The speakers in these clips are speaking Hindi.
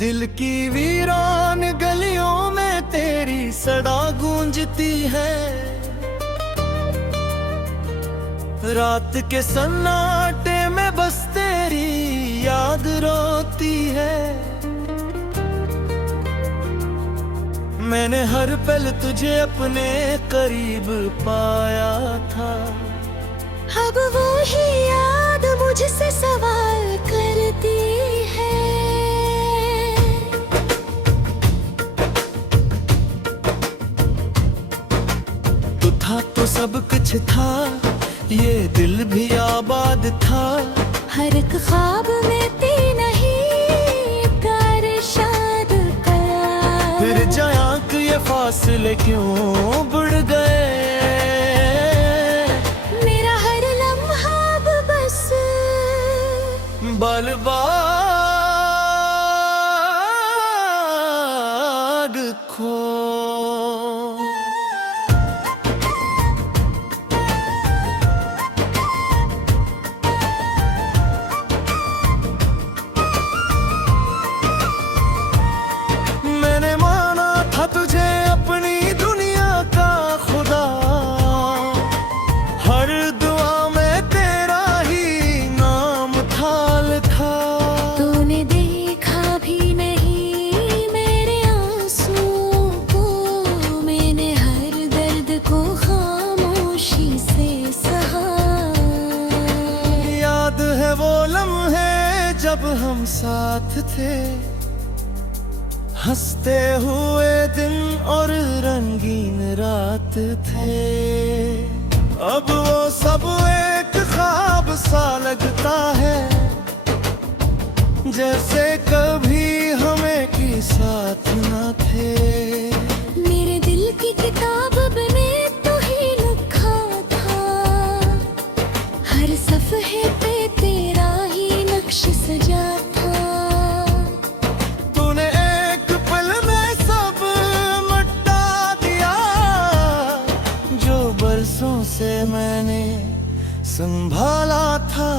दिल की वीरान गलियों में तेरी सदा गूंजती है। रात के सन्नाटे में बस तेरी याद रोती है। मैंने हर पल तुझे अपने करीब पाया था। अब वो ही याद मुझसे सवाल करती है। तू था तो सब कुछ था, ये दिल भी आबाद था। हर एक ख्वाब में थी नहीं कर शाद का। फिर जाया कि ये फासले क्यों बढ़ गए। मेरा हर लम्हा अब बस बाग खो। मैंने माना था तुझे अपनी दुनिया का खुदा। हर दुआ में तेरा ही नाम था लिखा। तूने देखा भी नहीं मेरे आंसुओं को। मैंने हर दर्द को खामोशी से सहा। याद है वो लम्हे जब हम साथ थे, हंसते हुए दिन और रंगीन रात थे। अब वो सब एक ख्वाब सा लगता है, जैसे कभी हमें की साथ न थे। मेरे दिल की किताब बने तो ही लिखा था। हर सफ़हे पे तेरा ही नक्श सजा था। तूने एक पल में सब मिटा दिया, जो बरसों से मैंने संभाला था।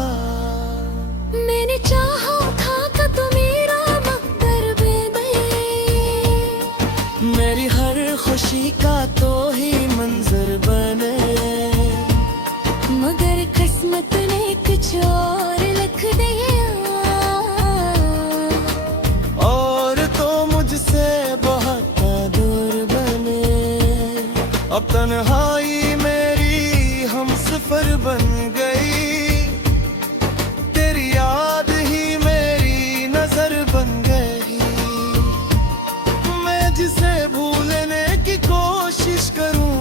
मैंने चाहा था कि तू मेरा मकदर बने। मेरी हर खुशी का तो ही मंजर बने। मगर किस्मत ने कुछ और लिख दिया। और तो मुझसे बहुत दूर बने। अब तन्हाई मेरी हमसफर बन गई। तेरी याद ही मेरी नजर बन गई। मैं जिसे भूलने की कोशिश करूं,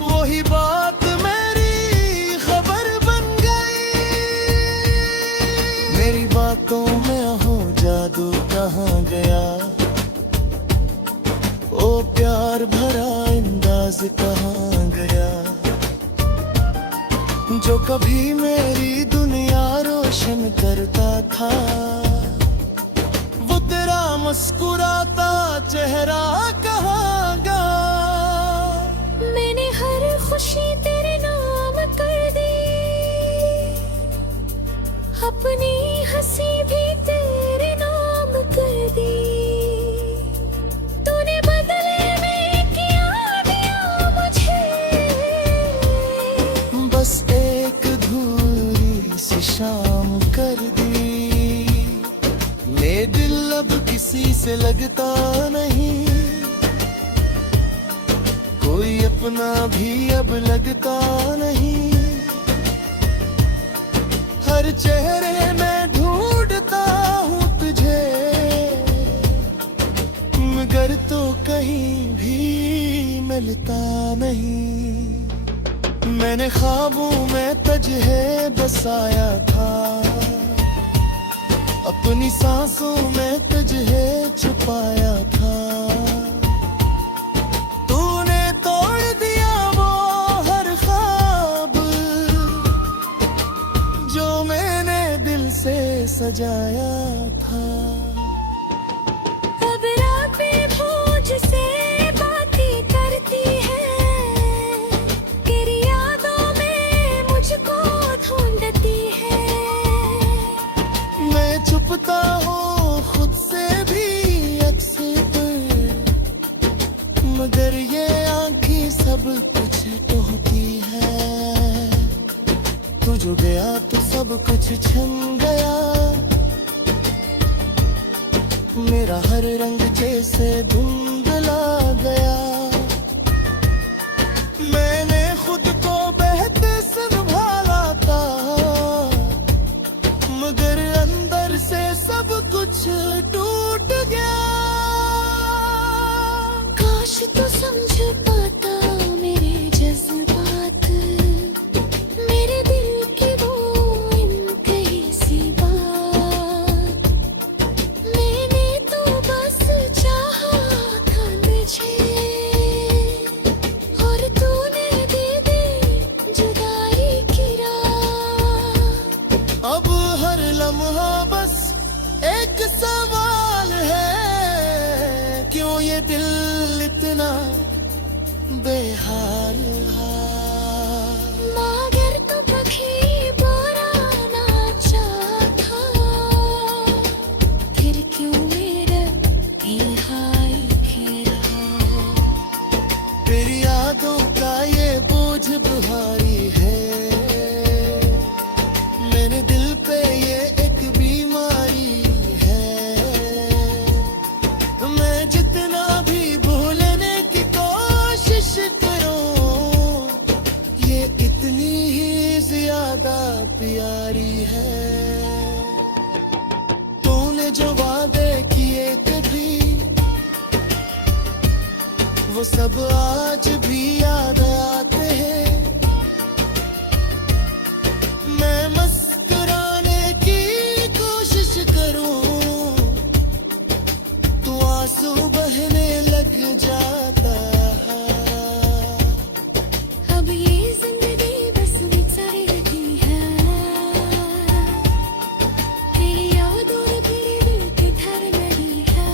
वही बात मेरी खबर बन गई। मेरी बातों में हो जादू कहाँ गया। ओ प्यार भरा अंदाज कहाँ गया, जो कभी मेरी दुनिया रोशन करता था। वो तेरा मुस्कुराता चेहरा कहाँ गया। मैंने हर खुशी तेरे नाम कर दी। अपनी हंसी भी तेरे नाम कर दी। तूने बदले में क्या दिया मुझे। बस एक अधूरी सी शाम कर दी। ये दिल अब किसी से लगता नहीं, कोई अपना भी अब लगता नहीं। हर चेहरे में ढूंढता हूँ तुझे, मगर तो कहीं भी मिलता नहीं। मैंने ख्वाबों में तुझे बसाया था, अपनी सांसों में तुझे छुपाया था। तूने तोड़ दिया वो हर ख्वाब, जो मैंने दिल से सजाया था। अब रातें भोज से बातें करती है। तेरी यादों में मुझको ढूंढती है। मैं छुपता मगर ये आंखें सब कुछ टोहती है। तू जो गया तो सब कुछ छिन गया। मेरा हर रंग जैसे धुंधला गया। मैंने खुद को बहते संभाला था, मगर अंदर से सब कुछ टूट गया। काश तू समझ पाता मेरे जज्बात, मेरे दिल की वो इनकही सी बात। मैंने तो बस चाहा था तुझे, और तूने दे दी जुदाई की राह। अब हर लम्हा बस एक सवाल है, क्यों ये दिल इतना बेहाल है। मगर तो पखी पुराना चाहा, फिर क्यों मेरा हाय घेरा। तेरी यादों का ये बोझ भारी है। मेरे दिल पे ये एक बीमारी है। मैं जितना भी भूलने की कोशिश करूं, ये इतनी ही ज्यादा प्यारी है। तूने जो वादे किए कभी, वो सब आज भी याद आते हैं। मैं मुस्कुराने की कोशिश करूं, तो आंसू बहने लग जाता है। अब ये जिंदगी बस विचरती है, तेरी यादों ने मेरे दिल के घर लगी है।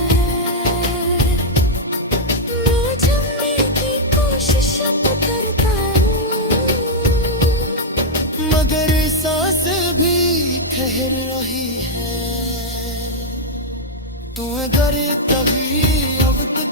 मैं जमने की कोशिश तो करता हूँ, मगर सांस भी ठहर रही है। तू अगर कभी अब तक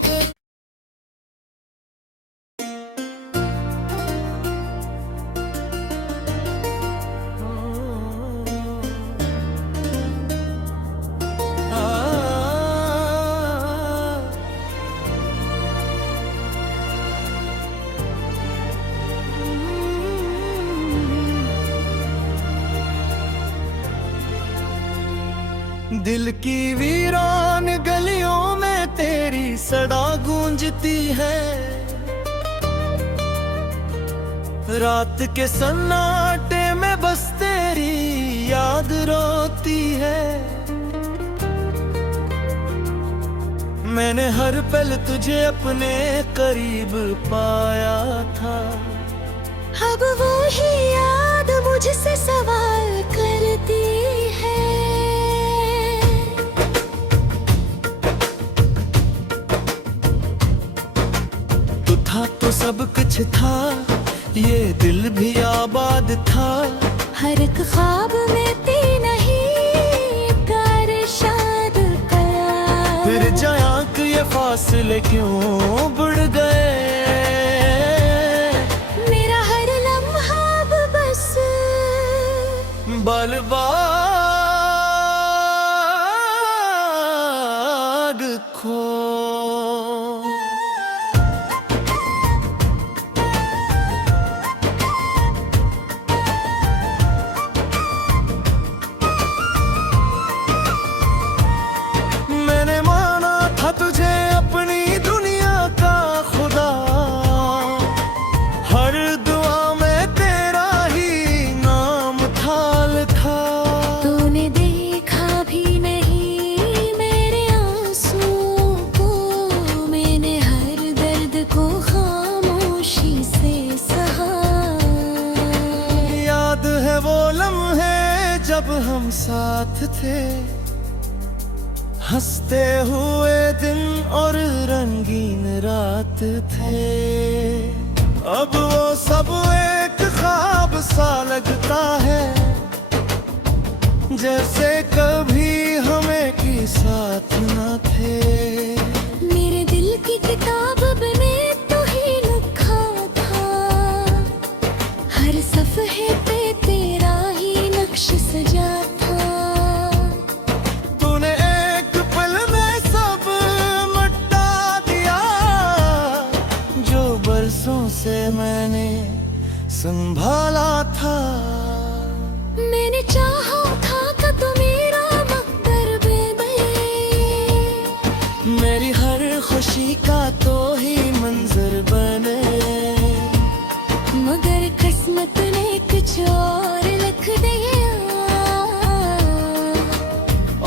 दिल की वीरान गलियों में तेरी सदा गूंजती है। रात के सन्नाटे में बस तेरी याद रोती है। मैंने हर पल तुझे अपने करीब पाया था। अब वो ही याद मुझसे सवाल करती है। तू था तो सब कुछ था, ये दिल भी आबाद था। हर एक ख्वाब में ती नहीं कर शाद कया। फिर जाया कि ये फासले क्यों बढ़ गए। मेरा हर लम्हा अब बस बाग खो। मैंने माना था तुझे अपनी दुनिया का खुदा। हर दुआ में तेरा ही नाम थाल था। तूने देखा भी नहीं मेरे आंसुओं को। मैंने हर दर्द को खामोशी से सहा। याद है वो लम्हे जब हम साथ थे, हंसते हुए दिन और रंगीन रात थे। अब वो सब एक ख्वाब सा लगता है, जैसे कभी हमें की साथ न थे। मेरे दिल की किताब बने मैंने संभाला था। मैंने चाहा था कि तू मेरा मकदर बने, मेरी हर खुशी का तो ही मंजर बने। मगर किस्मत ने कुछ और लिख दिया,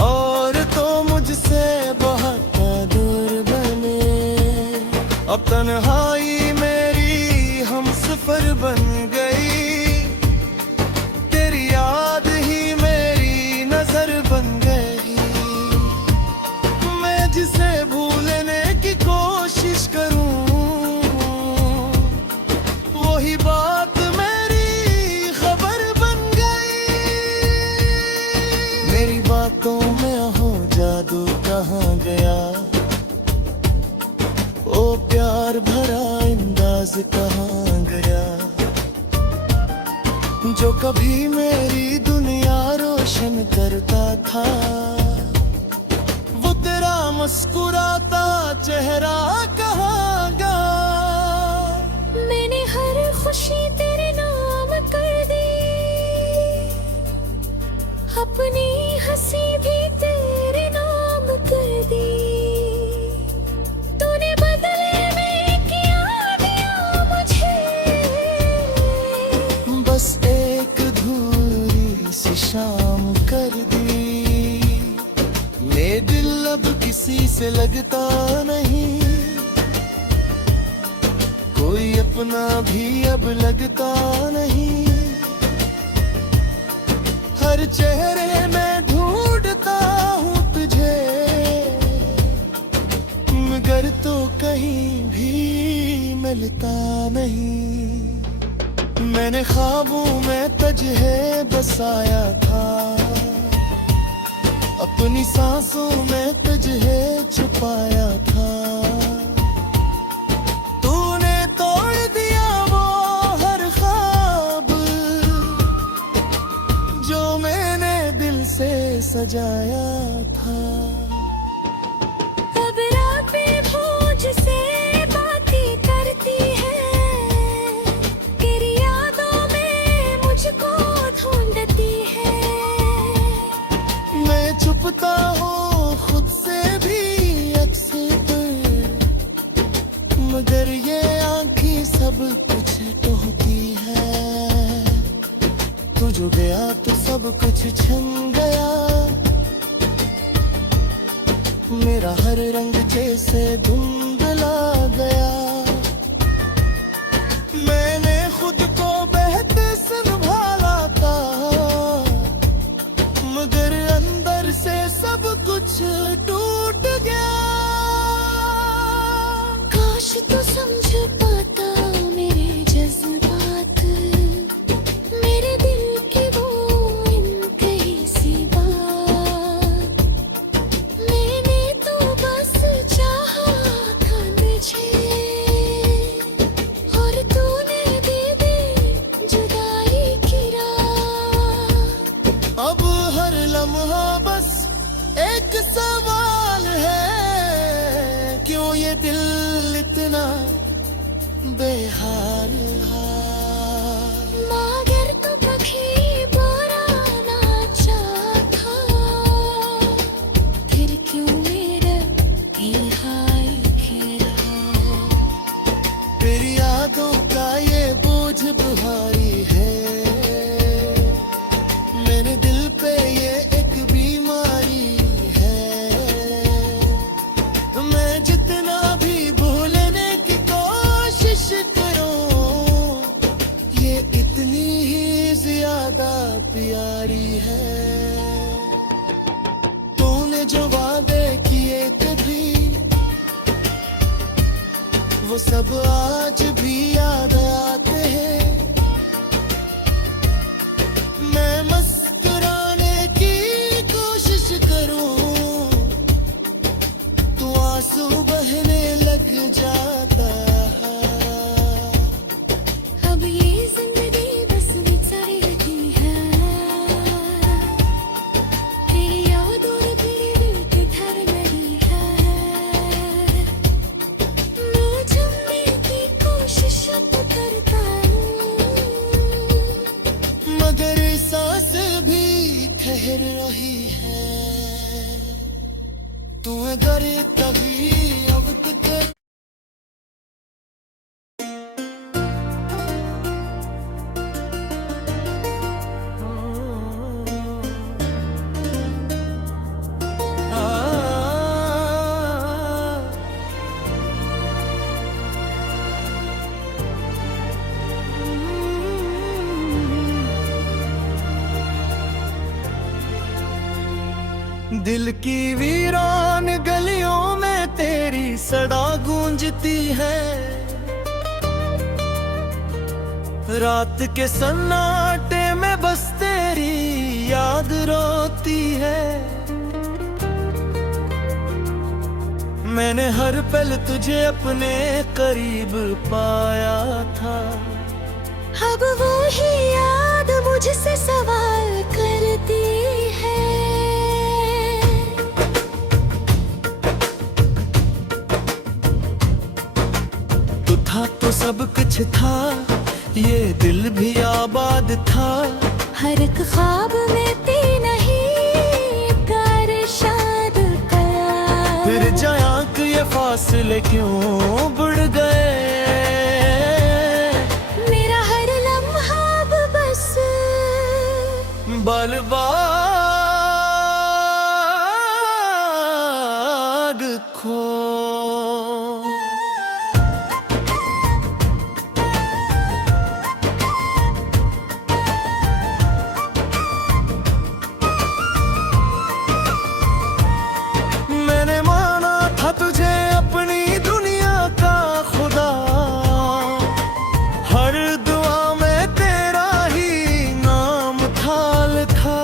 और तो मुझसे बहुत दूर बने। अब तन्हाई मेरी हम सफर बन गई, तेरी याद ही मेरी नजर बन गई। मैं जिसे भूलने की कोशिश करूं, वही बात मेरी खबर बन गई। मेरी बातों में हो जादू कहाँ गया, ओ प्यार भरा अंदाज कहाँ गया। जो कभी मेरी दुनिया रोशन करता था, वो तेरा मुस्कुराता चेहरा कहाँ गया। मैंने हर खुशी तेरे नाम कर दी, अपनी हंसी भी तेरे नाम कर दी। तूने बदले में क्या दिया मुझे, बस एक अधूरी सी शाम कर दी। मेरे दिल अब किसी से लगता नहीं, कोई अपना भी अब लगता नहीं। हर चेहरे में ढूंढता हूँ तुझे, मगर तो कहीं भी मिलता नहीं। मैंने ख्वाबों में तुझे बसाया था, अपनी सांसों में तुझे छुपाया था। तूने तोड़ दिया वो हर ख्वाब, जो मैंने दिल से सजाया था। अब रात में मुझसे बातें करती है, तेरी यादों में मुझको ढूंढती है। मैं छुपता हूँ खुद से भी अक्सर, मगर ये आँखें सब कुछ टोहती है। तू जो गया तो सब कुछ छिन गया, मेरा हर रंग जैसे धुंधला गया। मैंने खुद को बेहतर संभाला था, मगर अंदर से सब कुछ टूट गया। काश तू समझ पाता मेरे जज्बात, मेरे दिल की वो इनकही सी बात। मैंने तो बस चाहा था मुझे, और तूने दे दी जुदाई की राह। अब हर लम्हा बस एक सवाल है, क्यों ये दिल इतना बेहाल हाल। मगर तो कभी बुरा ना चाहा, फिर क्यों मेरा ये हाल घेरा। तेरी यादों का ये बोझ भारी है, मेरे दिल पे ये एक बीमारी है। मैं जितना भी भूलने की कोशिश करूं, ये इतनी ही ज्यादा प्यारी है। तूने जो वादे किए कभी, वो सब आज भी याद आते हैं। मैं मुस्कुराने की कोशिश करूं, तो आंसू बहने लग जाता है। अब ये जिंदगी बस विचारती है, तेरी यादों ने मेरे दिल पे घर नहीं है। मैं जमने की कोशिश अब दिल की वीरान गलियों में तेरी सदा गूंजती है, रात के सन्नाटे में बस तेरी याद रोती है। मैंने हर पल तुझे अपने करीब पाया था, अब वो ही याद मुझसे सवाल करती है। तू था तो सब कुछ था, ये दिल भी आबाद था। हर एक ख्वाब में थी नहीं कर शाद कया। फिर जाया कि ये फासले क्यों बढ़ गए, मेरा हर लम्हा अब बस बाल बाग खो। मैंने माना था तुझे अपनी दुनिया का खुदा, हर दुआ में तेरा ही नाम था लिखा।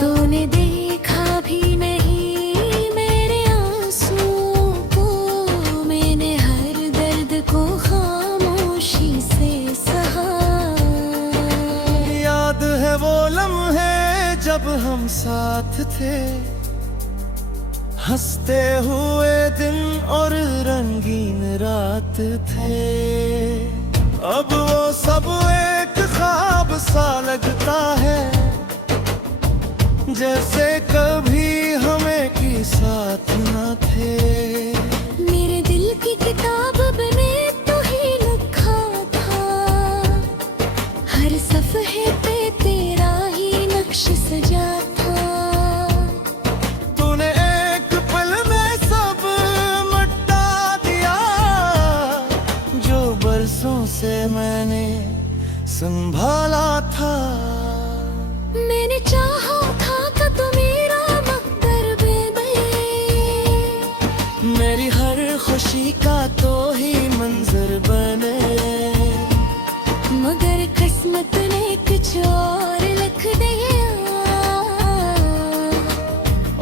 तूने देखा भी नहीं मेरे आंसुओं को, मैंने हर दर्द को खामोशी से सहा। याद है वो लम्हे जब हम साथ थे, हंसते हुए दिन और रंगीन रात थे। अब वो सब एक ख्वाब सा लगता है, जैसे कभी हमें की साथ न थे। मेरे दिल की किताब बने तो ही लिखा था, हर सफ़हे पे तेरा ही नक्श सजा था। तूने एक पल में सब मिटा दिया, जो बरसों से मैंने संभाला था। मैंने चाहा था कि तू मेरा मकदर बने, मेरी हर खुशी का तो ही मंजर बने। मगर किस्मत ने कुछ और लिख दिया,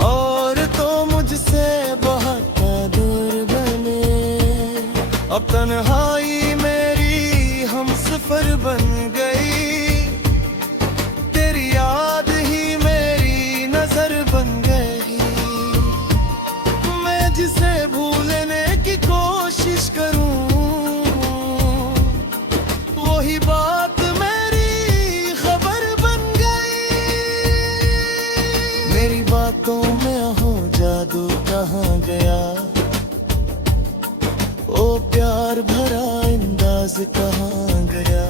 और तो मुझसे बहुत दूर बने। अब तन्हाई मेरी हमसफर बन गई, तेरी याद ही मेरी नजर बन गई। मैं जिसे भूलने की कोशिश करूं, वही बात मेरी खबर बन गई। मेरी बातों में हो जादू कहाँ गया, ओ प्यार भरा अंदाज कहाँ गया,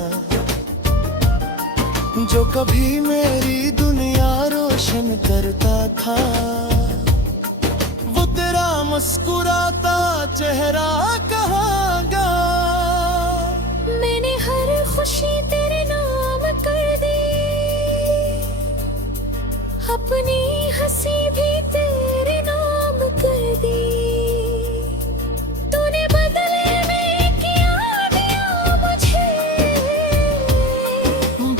जो कभी मेरी दुनिया रोशन करता था। वो तेरा मुस्कुराता चेहरा कहाँ गया। मैंने हर खुशी तेरे नाम कर दी, अपनी हंसी भी तेरे नाम कर दी। तूने बदले में किया दिया मुझे,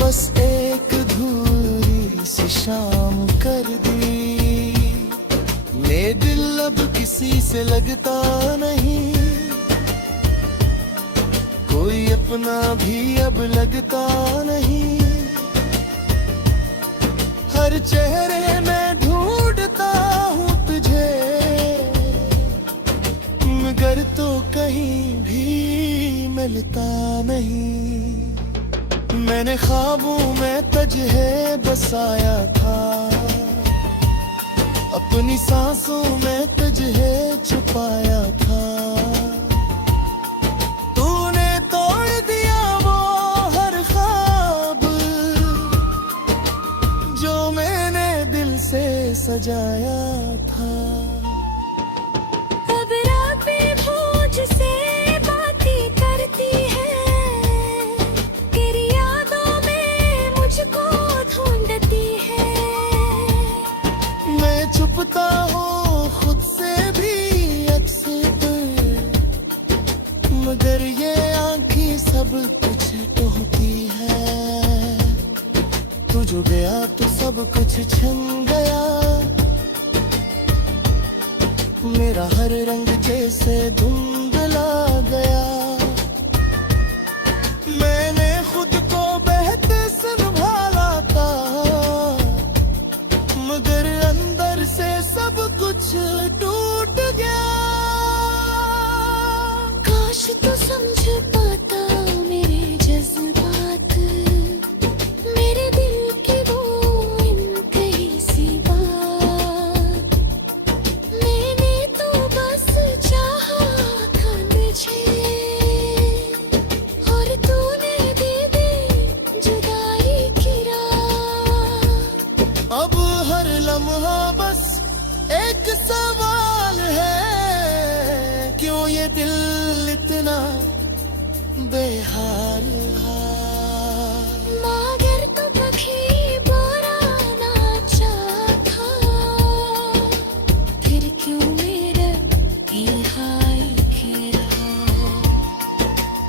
बस एक अधूरी सी शाम कर दी। मेरे दिल अब किसी से लगता नहीं, कोई अपना भी अब लगता नहीं। हर चेहरे में ढूंढता हूँ तुझे, मगर तो कहीं भी मिलता नहीं। मैंने ख्वाबों में तुझे बसाया था, अपनी सांसों में तुझे छुपाया था। तूने तोड़ दिया वो हर ख्वाब, जो मैंने दिल से सजाया था। अब रातें मुझसे बातें करती है, तेरी यादों में मुझको ढूंढती है। मैं छुपता मगर ये आंखें सब कुछ टोहती है। तू जो गया तो सब कुछ छिन गया। मेरा हर रंग जैसे धुंधला गया। मैंने खुद को बहते संभाला था, मगर अंदर से सब कुछ टूट गया। काश तू समझ पाता मेरे जज्बात, मेरे दिल की वो इनकही सी बात। मैंने तो बस चाहा था तुझे, और तूने दे दी जुदाई की राह। अब हर लम्हा बस एक सवाल है, क्यों ये दिल इतना बेहाल है। मगर तो कभी बुरा ना चाहा, फिर क्यों मेरा ये हाल घेरा।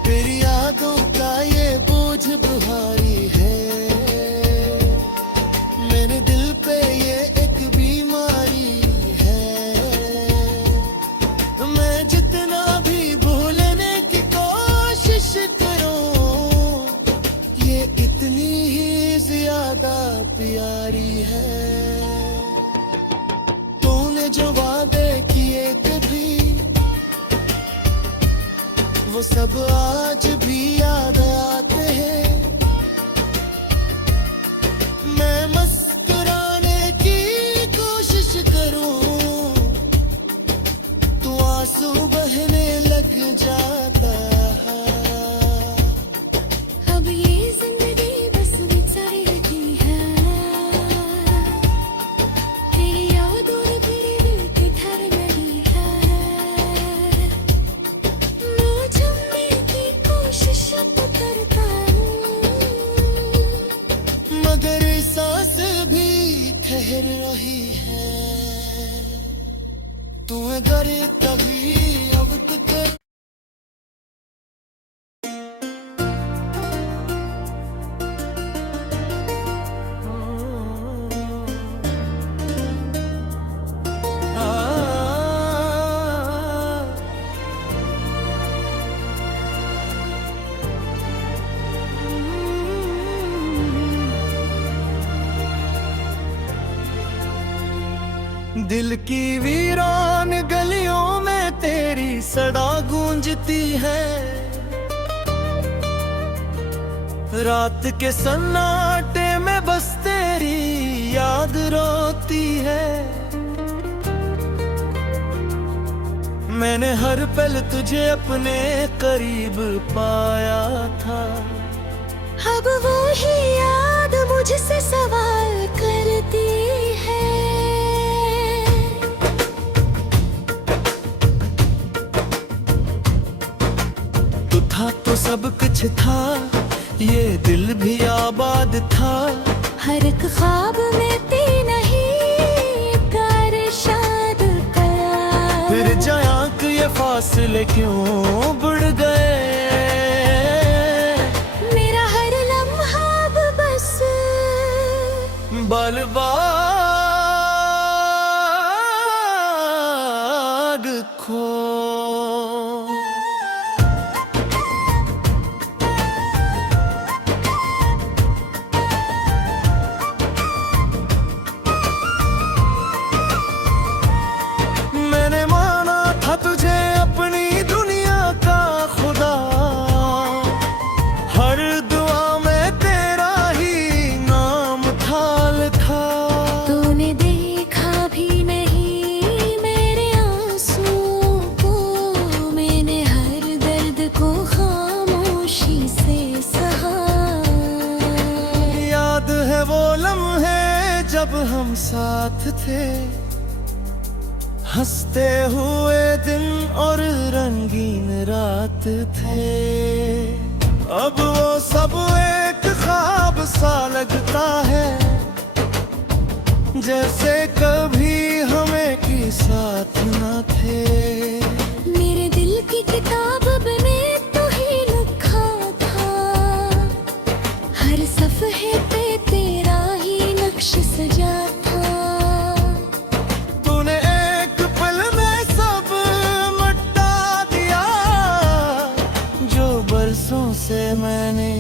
तेरी यादों का ये बोझ भारी है। मेरे दिल पे ये एक बीमारी है। मैं जितना भी भूलने की कोशिश करूं, ये इतनी ही ज्यादा प्यारी है। तूने जो वादे किए थे भी, वो सब आज भी याद आते हैं। मैं मुस्कुराने की कोशिश करूं, तो आंसू बहने लग जाता है। अब ये जिंदगी बस बिछड़ रही है, तेरी यादों ने मेरे दिल पे घर नहीं है। मैं चुनने की कोशिश अब करता हूँ, मगर सांस भी ठहर रही है। तू अगर कभी अब तक दिल की वीरान गलियों में तेरी सदा गूंजती है। रात के सन्नाटे में बस तेरी याद रोती है। मैंने हर पल तुझे अपने करीब पाया था। अब वो ही याद मुझसे सवाल करती है। तू था तो सब कुछ था, ये दिल भी आबाद था। हर एक ख्वाब में थी नहीं कर शाद करार। फिर जाया कि ये फासले क्यों बढ़ गए। मेरा हर लम्हा अब बस बाग खो। मैंने माना था तुझे अपनी दुनिया का खुदा। हर दुआ में तेरा ही नाम था लिखा। तूने देखा भी नहीं मेरे आंसुओं को, मैंने हर दर्द को खामोशी से सहा। याद है वो लम्हे जब हम साथ थे, हंसते हुए दिन और रंगीन रात थे। अब वो सब एक ख्वाब सा लगता है, जैसे कभी हमें की साथ न थे। मेरे दिल की किताब बने से मैंने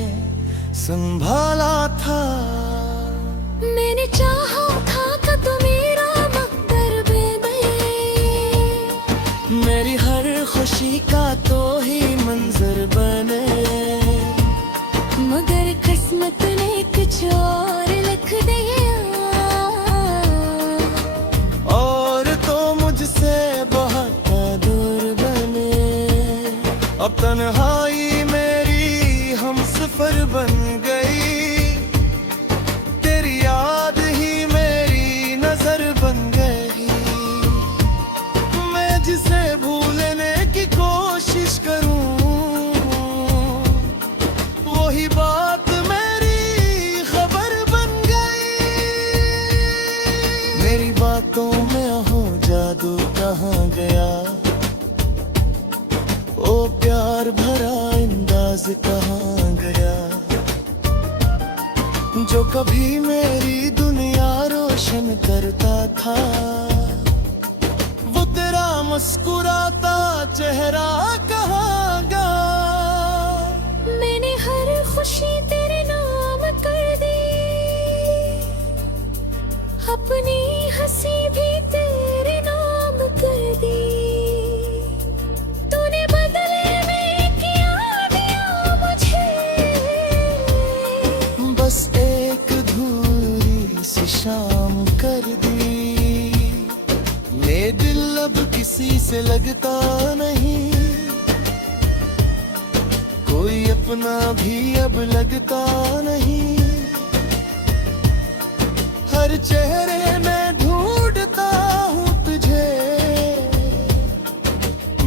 संभाला था। मैंने चाहा था कि तू मेरा मगर बने, मेरी हर खुशी का तो ही मंजर बने। मगर किस्मत ने कुछ और लिख दिया, और तो मुझसे बहुत दूर बने। अब तन्हाई मेरी हम सफर बन गई, तेरी याद ही मेरी नजर बन गई। मैं जिसे भूलने की कोशिश करूं, वही बात मेरी खबर बन गई। मेरी बातों में हो जादू कहाँ गया, ओ प्यार भरा अंदाज कहाँ गया। जो कभी मेरी दुनिया रोशन करता था, वो तेरा मुस्कुराता चेहरा कहाँ गया। मैंने हर खुशी तेरे नाम कर दी, अपनी हंसी भी तेरे नाम कर दी। तूने बदले में क्या दिया मुझे, बस एक अधूरी सी शाम कर दी। मेरा दिल अब किसी से लगता नहीं, कोई अपना भी अब लगता नहीं। हर चेहरे में ढूंढता हूँ तुझे,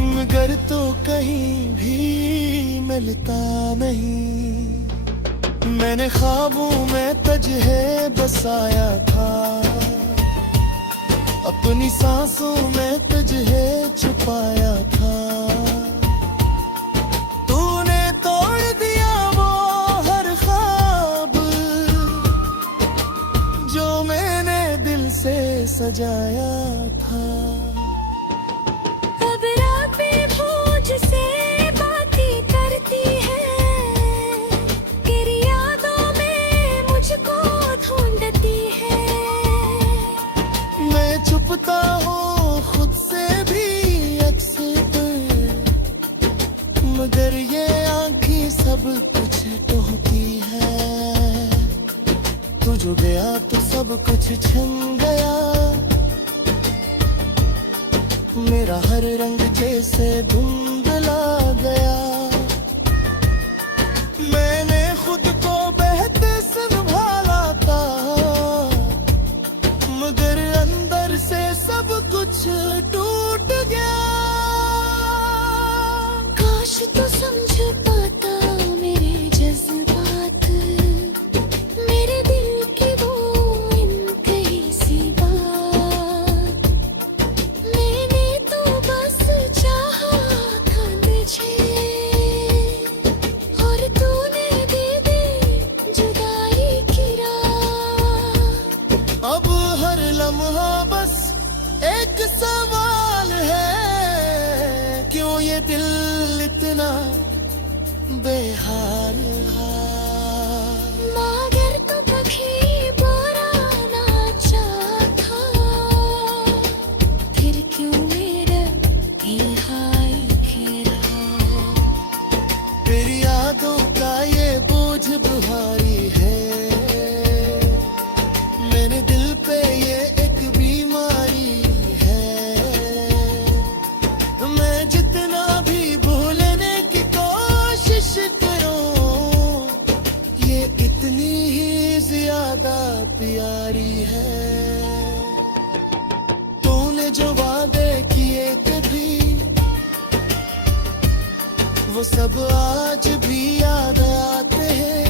मगर तो कहीं भी मिलता नहीं। मैंने ख्वाबों में तुझे बसाया था, अपनी सांसों में तुझे छुपाया था। तूने तोड़ दिया वो हर ख्वाब जो मैंने दिल से सजाया था। अब रातें मुझसे बातें करती हैं, तेरी यादों में मुझको ढूंढती है। मैं छुपता हूँ खुद से भी अक्सर, मगर ये आँखें सब कुछ टोहती है। तू जो गया तो सब कुछ छिन गया, मेरा हर रंग जैसे धुंधला गया। मैंने खुद को बहते संभाला था, मगर अंदर से सब कुछ टूट गया। काश तू समझ पाता मेरे जज्बात, मेरे दिल की वो इनकही सी बात। मैंने तो बस चाहा था तुझे, और तूने दे दी जुदाई की राह। अब हर लम्हा बस एक सवाल है, क्यों ये दिल इतना बेहाल है। मगर तो कभी बुरा ना चाहा, फिर क्यों मेरा ये हाल घेरा। तेरी यादों का ये बोझ भारी है, मेरे दिल पे ये एक बीमारी है। मैं जितना भी भूलने की कोशिश करूं, ये इतनी ही ज्यादा प्यारी है। तूने जो वादे किए कभी, वो सब आज भी याद आते हैं।